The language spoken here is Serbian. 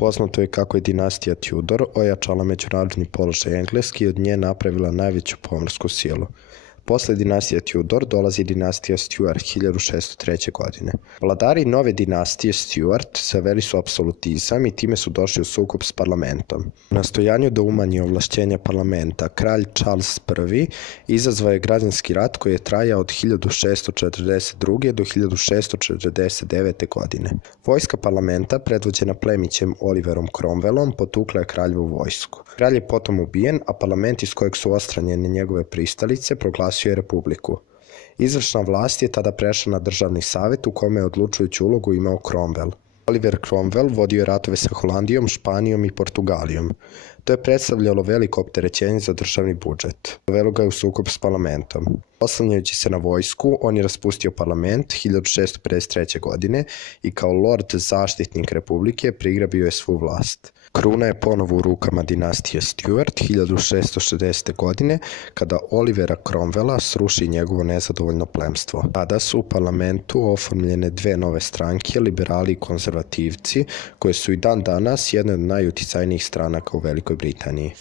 Poznato je kako je dinastija Tudor ojačala međunarodni položaj Engleske i od nje napravila najveću pomorsku silu. Posle dinastije Tudor dolazi dinastija Stuart 1603. godine. Vladari nove dinastije Stuart zaveli su apsolutizam i time su došli u sukob s parlamentom. U nastojanju da umanji ovlašćenja parlamenta, kralj Charles I izazvao je građanski rat koji je trajao od 1642. do 1649. godine. Vojska parlamenta, predvođena plemićem Oliverom Cromwellom, potukla je kraljevu vojsku. Kralj je potom ubijen, a parlament iz kojeg su odstranjene njegove pristalice proglasio je republiku. Izvršna vlast je tada prešla na državni savet u kome je odlučujuću ulogu imao Cromwell. Oliver Cromwell vodio je ratove sa Holandijom, Španijom i Portugalijom. To je predstavljalo veliko opterećenje za državni budžet. Dovelo ga je u sukob s parlamentom. Oslanjajući se na vojsku, on je raspustio parlament 1653. godine i kao lord zaštitnik republike prigrabio je svu vlast. Kruna je ponovo u rukama dinastije Stuart 1660. godine kada Olivera Cromwella sruši njegovo nezadovoljno plemstvo. Tada su u parlamentu oformljene dve nove stranke, liberali i konzervativci, koje su i dan danas jedne od najuticajnijih stranaka u Velikoj Britaniji.